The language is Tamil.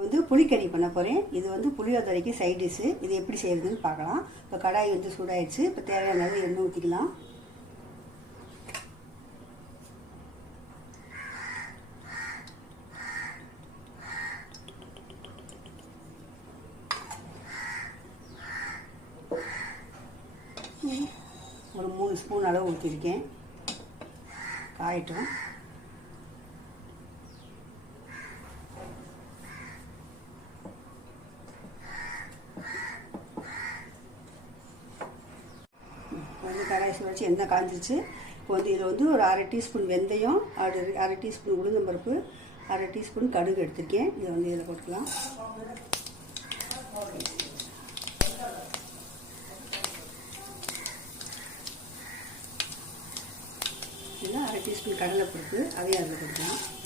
வந்து புளிக்கறி பண்ண போகிறேன். இது வந்து புளியோதரைக்கு சைட் டிஷ்ஷு. இது எப்படி செய்யறதுன்னு பார்க்கலாம். இப்போ கடாய் வந்து சூடாயிடுச்சு. இப்போ தேவையான அளவு எண்ணெய் ஊற்றிக்கலாம். ஒரு 3 ஸ்பூன் அளவு ஊற்றிருக்கேன். காயட்டும். வந்து கடாய் வச்சு எண்ணெய் காஞ்சிருச்சு. இப்போ வந்து இதில் வந்து ஒரு 1/2 டீஸ்பூன் வெந்தயம், 1/2 டீஸ்பூன் உளுந்தம்பருப்பு, 1/2 டீஸ்பூன் கடுகு எடுத்திருக்கேன். இதை வந்து இதில் போட்டுக்கலாம். இல்லை 1/2 டீஸ்பூன் கடலைப்பருப்பு, அதையும் அதில் போட்டுக்கலாம்.